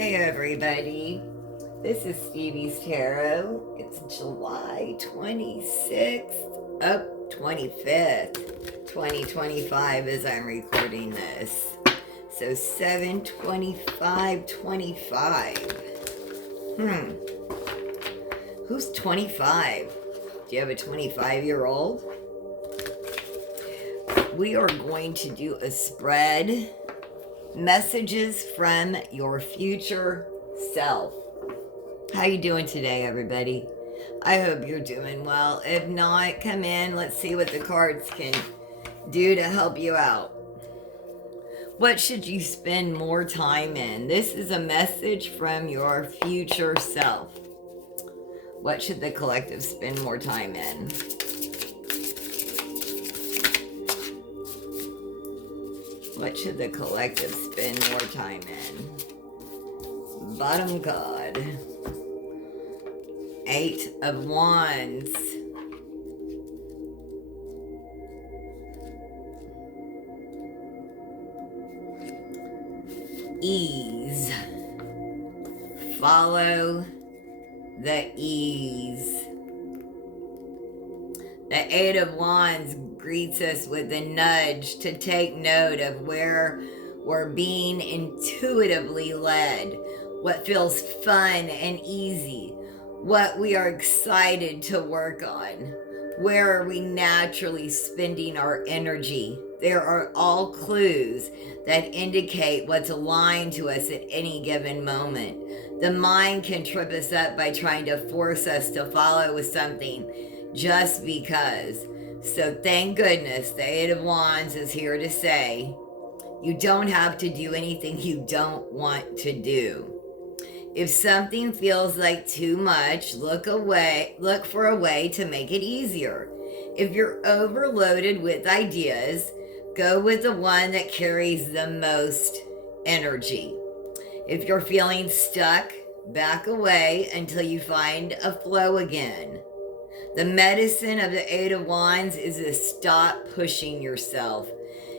Hey everybody, this is Stevie's Tarot. It's July 26th, 25th, 2025 as I'm recording this. So 7/25/25. Who's 25? Do you have a 25-year-old? We are going to do a spread. Messages from your future self. How you doing today, everybody? I hope you're doing well. If not, come in. Let's see what the cards can do to help you out. What should you spend more time in? This is a message from your future self. What should the collective spend more time in? What should the collective spend more time in? Bottom card. 8 of Wands. Ease. Follow the ease. The 8 of Wands greets us with a nudge to take note of where we're being intuitively led, what feels fun and easy, what we are excited to work on, where are we naturally spending our energy. There are all clues that indicate what's aligned to us at any given moment. The mind can trip us up by trying to force us to follow with something just because. So thank goodness the 8 of Wands is here to say, you don't have to do anything you don't want to do. If something feels like too much, look for a way to make it easier. If you're overloaded with ideas, go with the one that carries the most energy. If you're feeling stuck, back away until you find a flow again. The medicine of the 8 of Wands is to stop pushing yourself.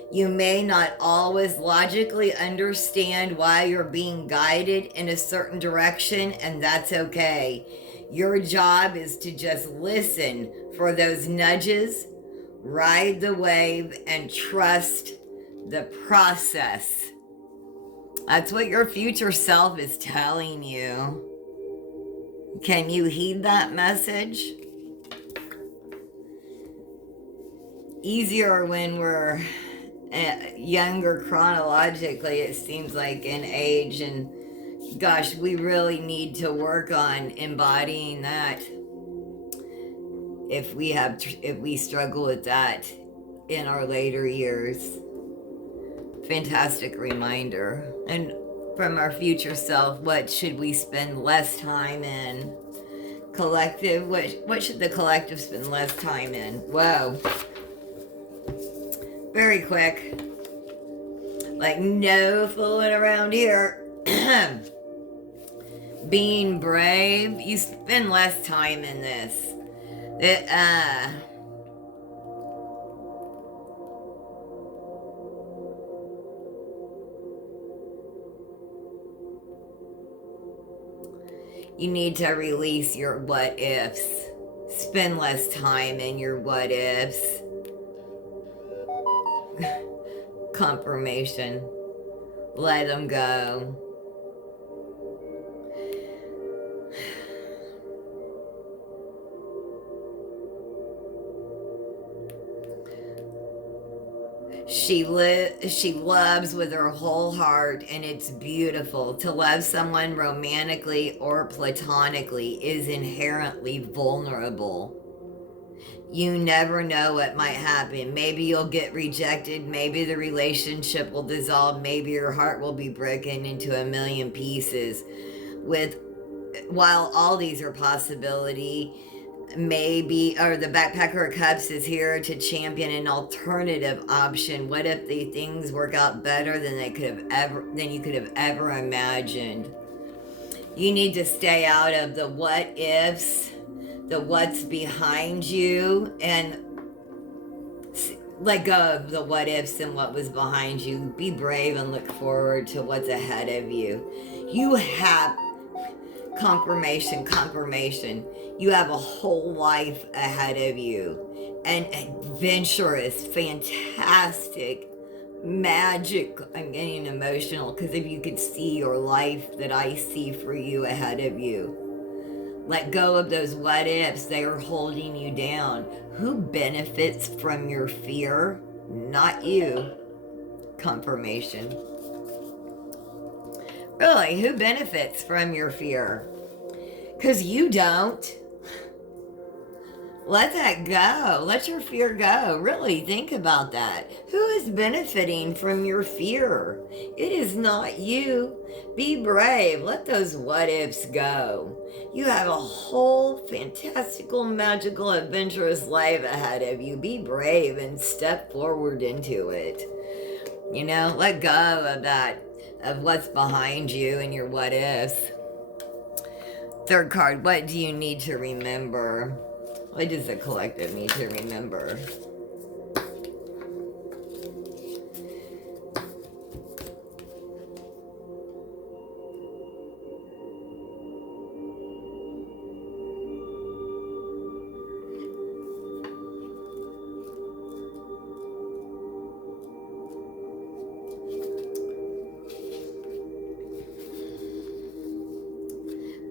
You may not always logically understand why you're being guided in a certain direction, and that's okay. Your job is to just listen for those nudges, ride the wave, and trust the process. That's what your future self is telling you. Can you heed that message? Easier when we're younger chronologically, it seems like, in age, and gosh, we really need to work on embodying that if we struggle with that in our later years. Fantastic reminder. And from our future self, what should we spend less time in? Collective, what should the collective spend less time in? Whoa. Very quick. Like, no fooling around here. Being brave, you spend less time in this. You need to release your what ifs. Spend less time in your what ifs. Confirmation. Let them go. She loves with her whole heart, and it's beautiful. To love someone romantically or platonically is inherently vulnerable. You never know what might happen. Maybe you'll get rejected. Maybe the relationship will dissolve. Maybe your heart will be broken into a million pieces. While all these are possibility, maybe, or the Backpacker of Cups is here to champion an alternative option. What if the things work out better than you could have ever imagined? You need to stay out of the what ifs, the what's behind you, and let go of the what ifs and what was behind you. Be brave and look forward to what's ahead of you. You have confirmation. You have a whole life ahead of you. And adventurous, fantastic, magic. I'm getting emotional because if you could see your life that I see for you ahead of you. Let go of those what ifs. They are holding you down. Who benefits from your fear? Not you. Confirmation. Really, who benefits from your fear? Because you don't. Let that go. Let your fear go. Really think about that. Who is benefiting from your fear? It is not you. Be brave. Let those what ifs go. You have a whole fantastical, magical, adventurous life ahead of you. Be brave and step forward into it. You know, let go of that, of what's behind you and your what ifs. Third card, what do you need to remember? What does the collective need to remember?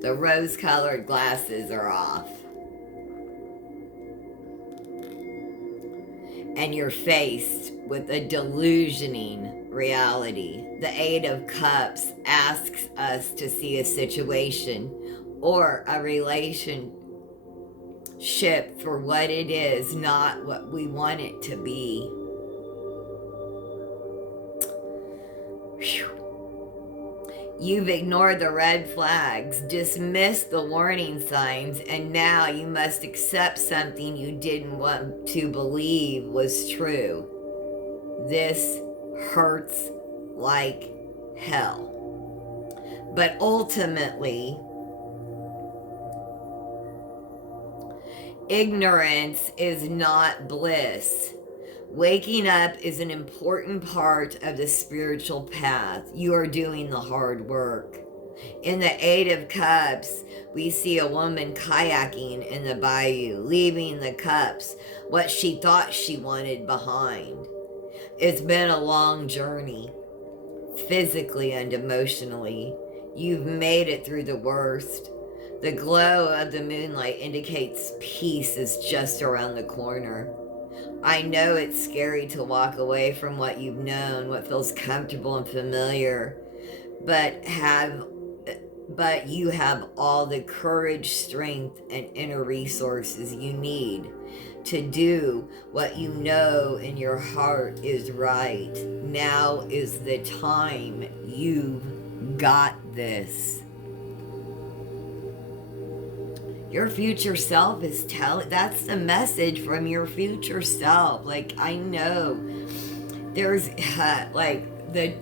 The rose-colored glasses are off. And you're faced with a delusioning reality. The Eight of Cups asks us to see a situation or a relationship for what it is, not what we want it to be. Whew. You've ignored the red flags, dismissed the warning signs, and now you must accept something you didn't want to believe was true. This hurts like hell. But ultimately, ignorance is not bliss. Waking up is an important part of the spiritual path. You are doing the hard work. In the Eight of Cups, we see a woman kayaking in the bayou, leaving the cups, what she thought she wanted behind. It's been a long journey, physically and emotionally. You've made it through the worst. The glow of the moonlight indicates peace is just around the corner. I know it's scary to walk away from what you've known, what feels comfortable and familiar, but you have all the courage, strength, and inner resources you need to do what you know in your heart is right. Now is the time. You've got this. Your future self is that's the message from your future self. Like, I know there's like the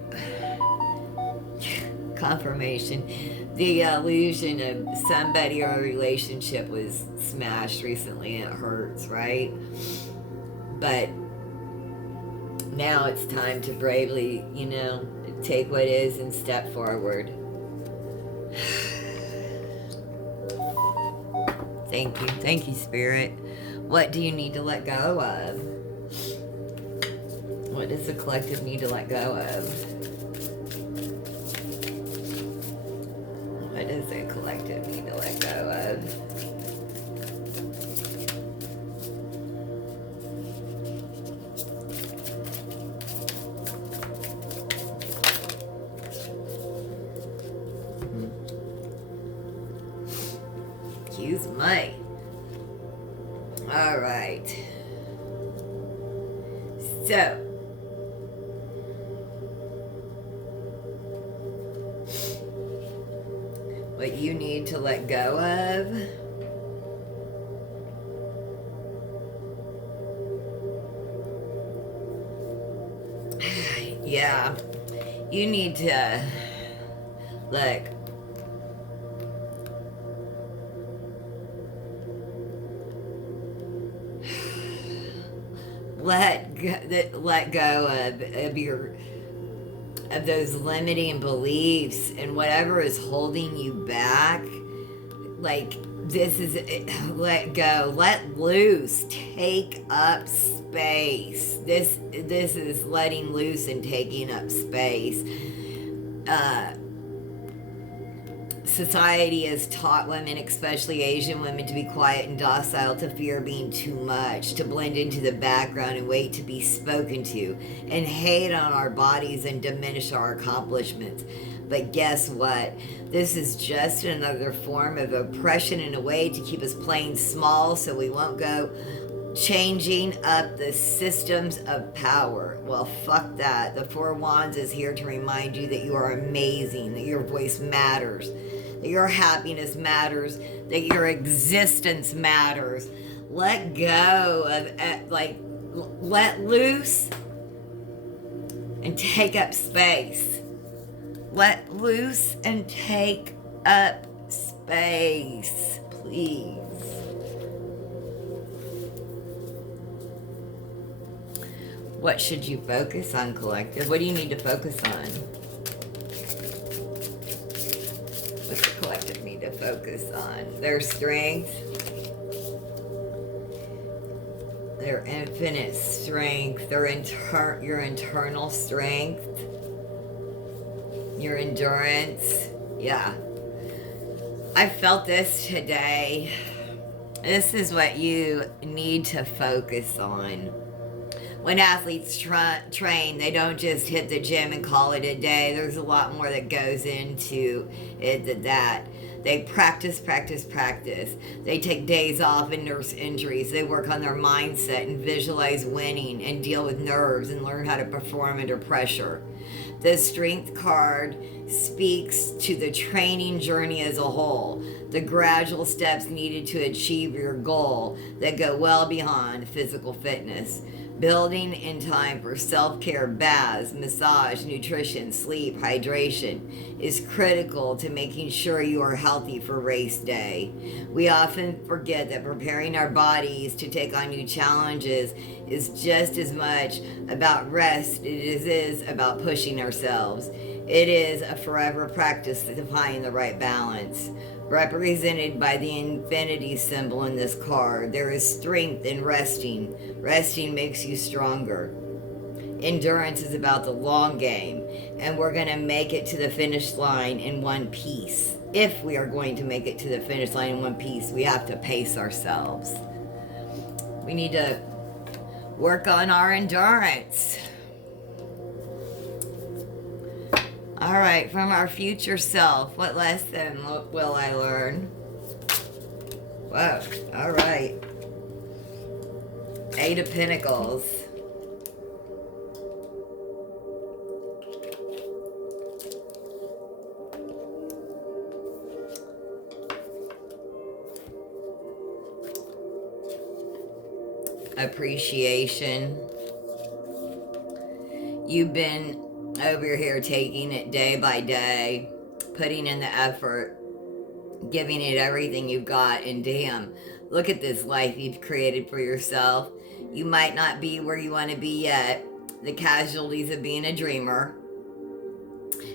confirmation, the illusion of somebody or a relationship was smashed recently and it hurts, right? But now it's time to bravely, take what is and step forward. Thank you, Spirit. What do you need to let go of? What does the collective need to let go of? What does the collective need to let go of? Excuse me. All right. So, what you need to let go of, yeah, you need to, look, let go of those limiting beliefs and whatever is holding you back. Like, this is it. Let go, let loose, take up space. This is letting loose and taking up space. Society has taught women, especially Asian women, to be quiet and docile, to fear being too much, to blend into the background and wait to be spoken to, and hate on our bodies and diminish our accomplishments. But guess what? This is just another form of oppression in a way to keep us playing small so we won't go changing up the systems of power. Well, fuck that. The Four Wands is here to remind you that you are amazing, that your voice matters, that your happiness matters, that your existence matters. Let go of, let loose and take up space. Let loose and take up space, please. What should you focus on, collective? What do you need to focus on? What's the collective need to focus on? Their strength, their infinite strength, your internal strength, your endurance. Yeah. I felt this today. This is what you need to focus on. When athletes train, they don't just hit the gym and call it a day. There's a lot more that goes into it than that. They practice. They take days off and nurse injuries. They work on their mindset and visualize winning and deal with nerves and learn how to perform under pressure. The strength card speaks to the training journey as a whole, the gradual steps needed to achieve your goal that go well beyond physical fitness. Building in time for self-care, baths, massage, nutrition, sleep, hydration is critical to making sure you are healthy for race day. We often forget that preparing our bodies to take on new challenges is just as much about rest as it is about pushing ourselves. It is a forever practice to find the right balance. Represented by the infinity symbol in this card, there is strength in resting. Resting makes you stronger. Endurance is about the long game, and we're going to make it to the finish line in one piece. If we are going to make it to the finish line in one piece, we have to pace ourselves. We need to work on our endurance. All right, from our future self, what lesson will I learn? Whoa, all right. 8 of Pentacles. Appreciation. You've been over here taking it day by day, putting in the effort, giving it everything you've got, and damn, look at this life you've created for yourself. You might not be where you want to be yet. The casualties of being a dreamer.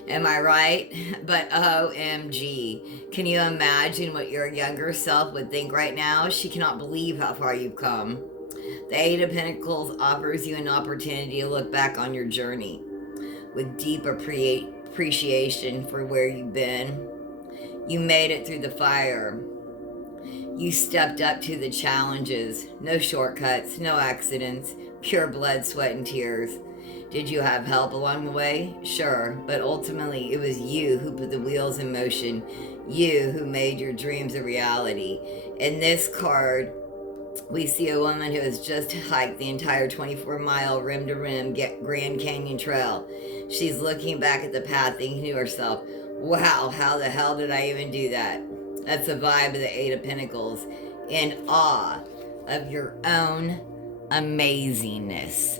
Am I right? But OMG, can you imagine what your younger self would think right now? She cannot believe how far you've come. The 8 of Pentacles offers you an opportunity to look back on your journey with deep appreciation for where you've been. You made it through the fire. You stepped up to the challenges. No shortcuts, no accidents, pure blood, sweat, and tears. Did you have help along the way? Sure, but ultimately it was you who put the wheels in motion. You who made your dreams a reality. In this card, we see a woman who has just hiked the entire 24-mile rim-to-rim Grand Canyon Trail. She's looking back at the path thinking to herself, wow, how the hell did I even do that? That's the vibe of the 8 of Pentacles. In awe of your own amazingness.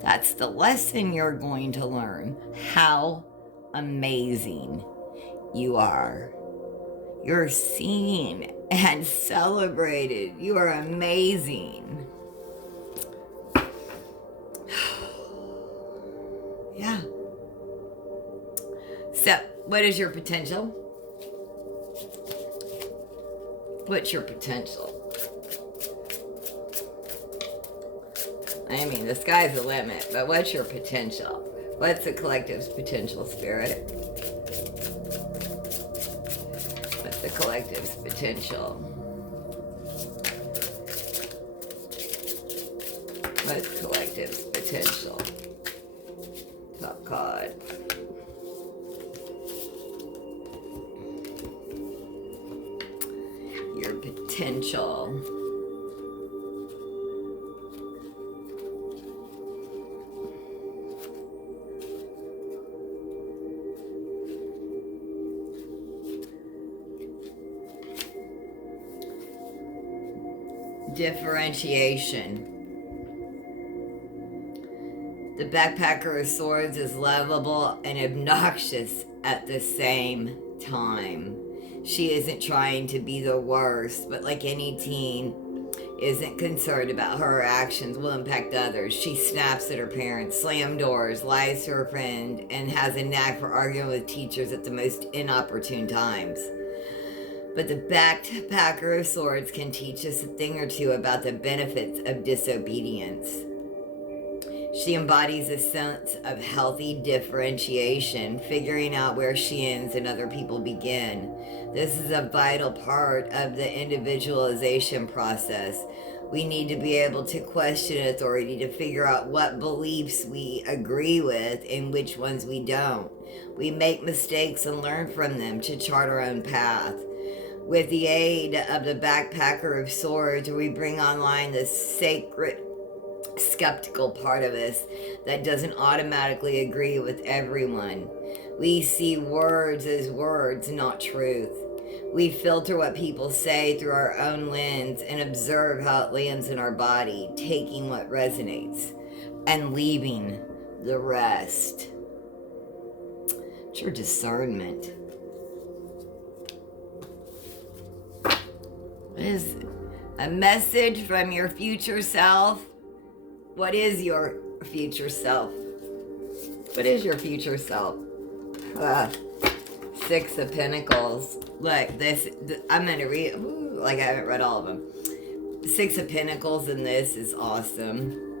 That's the lesson you're going to learn. How amazing you are. You're seen and celebrated. You are amazing. So, what is your potential? What's your potential? I mean, the sky's the limit, but what's your potential? What's the collective's potential, Spirit? What's the collective's potential? What's collective's potential? Top card. Your potential. Differentiation. The backpacker of swords is lovable and obnoxious at the same time. She isn't trying to be the worst, but like any teen, isn't concerned about how her actions will impact others. She snaps at her parents, slams doors, lies to her friend, and has a knack for arguing with teachers at the most inopportune times. But the backpacker of swords can teach us a thing or two about the benefits of disobedience. She embodies a sense of healthy differentiation, figuring out where she ends and other people begin. This is a vital part of the individualization process. We need to be able to question authority to figure out what beliefs we agree with and which ones we don't. We make mistakes and learn from them to chart our own path. With the aid of the backpacker of swords, we bring online the sacred skeptical part of us that doesn't automatically agree with everyone. We see words as words, not truth. We filter what people say through our own lens and observe how it lands in our body, taking what resonates and leaving the rest. It's your discernment. What is a message from your future self? What is your future self? What is your future self? Six of Pentacles. Look, I'm going to read, like I haven't read all of them. Six of Pentacles in this is awesome.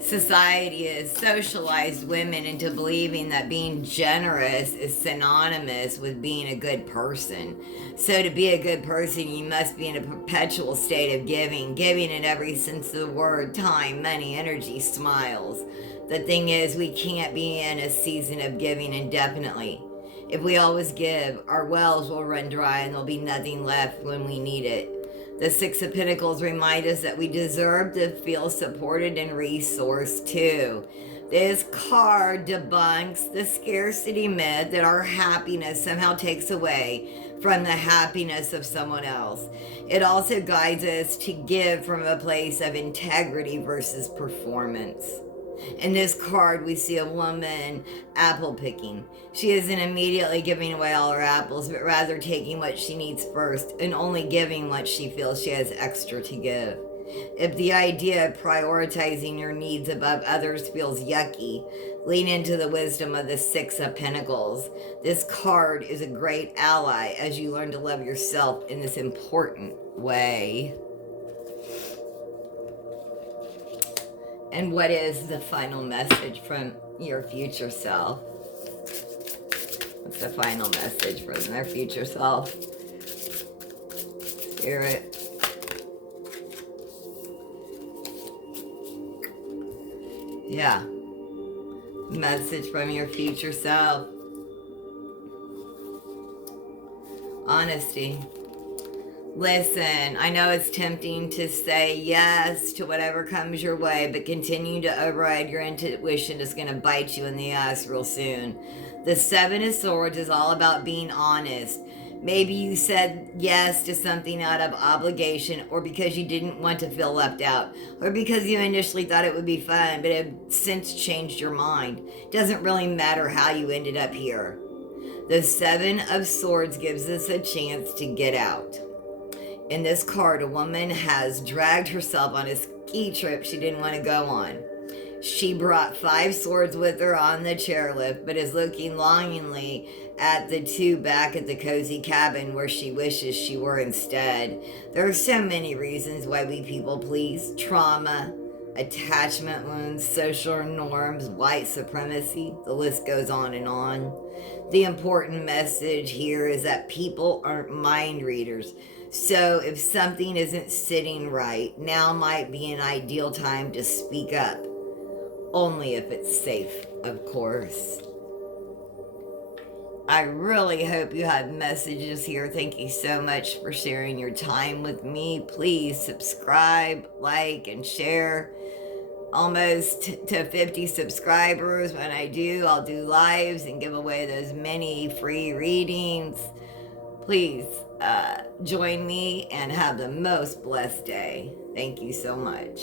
Society has socialized women into believing that being generous is synonymous with being a good person. So to be a good person, you must be in a perpetual state of giving in every sense of the word: time, money, energy, smiles. The thing is, we can't be in a season of giving indefinitely. If we always give, our wells will run dry and there'll be nothing left when we need it. The Six of Pentacles remind us that we deserve to feel supported and resourced too. This card debunks the scarcity myth that our happiness somehow takes away from the happiness of someone else. It also guides us to give from a place of integrity versus performance. In this card, we see a woman apple picking. She isn't immediately giving away all her apples, but rather taking what she needs first and only giving what she feels she has extra to give. If the idea of prioritizing your needs above others feels yucky, lean into the wisdom of the Six of Pentacles. This card is a great ally as you learn to love yourself in this important way. And what is the final message from your future self? What's the final message from their future self? Spirit. Yeah. Message from your future self. Honesty. Listen, I know it's tempting to say yes to whatever comes your way, but continue to override your intuition is going to bite you in the ass real soon. The Seven of Swords is all about being honest. Maybe you said yes to something out of obligation, or because you didn't want to feel left out, or because you initially thought it would be fun, but have since changed your mind. Doesn't really matter how you ended up here. The Seven of Swords gives us a chance to get out. In this card, a woman has dragged herself on a ski trip she didn't want to go on. She brought 5 swords with her on the chairlift, but is looking longingly at the 2 back at the cozy cabin where she wishes she were instead. There are so many reasons why we people please: trauma, attachment wounds, social norms, white supremacy, the list goes on and on. The important message here is that people aren't mind readers. So if something isn't sitting right, now might be an ideal time to speak up. Only if it's safe, of course. I really hope you have messages here. Thank you so much for sharing your time with me. Please subscribe, like, and share. Almost to 50 subscribers. When I do, I'll do lives and give away those many free readings. Please join me and have the most blessed day. Thank you so much.